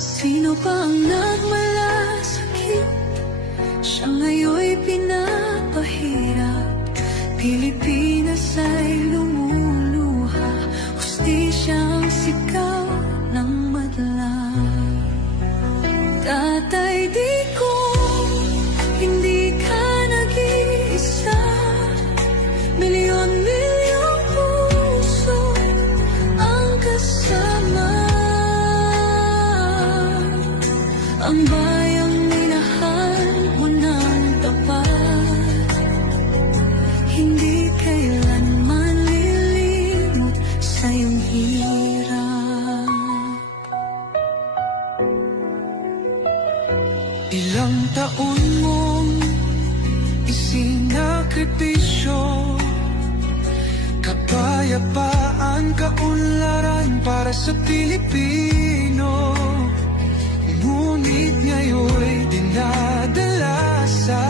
Sino pa ang nagmalasakit? Siya ngayon'y pinapahirap. Pilipinas ay lumuluha, hustisyang sigaw ng madlang. Tatay, di ko hindi ka nag-iisa. Milyon-milyong puso ang kasama. Ang bayang minahal mo ng tapat, hindi kailanman lilimot sa iyong hirap. Ilang taon mong isinakripisyo, kapayapaan, kaunlaran para sa Pilipino. Ngunit ngayon'y dinadala sa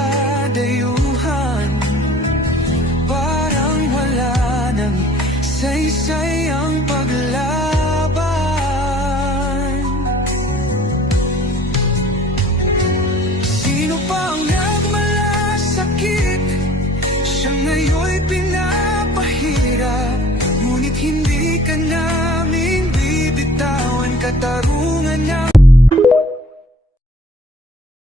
dayuhan, parang wala nang saysay ang paglaban. Sino pa ang nagmalasakit? Siya ngayon'y pinapahirap. Ngunit hindi ka namin bibitawan, katarungan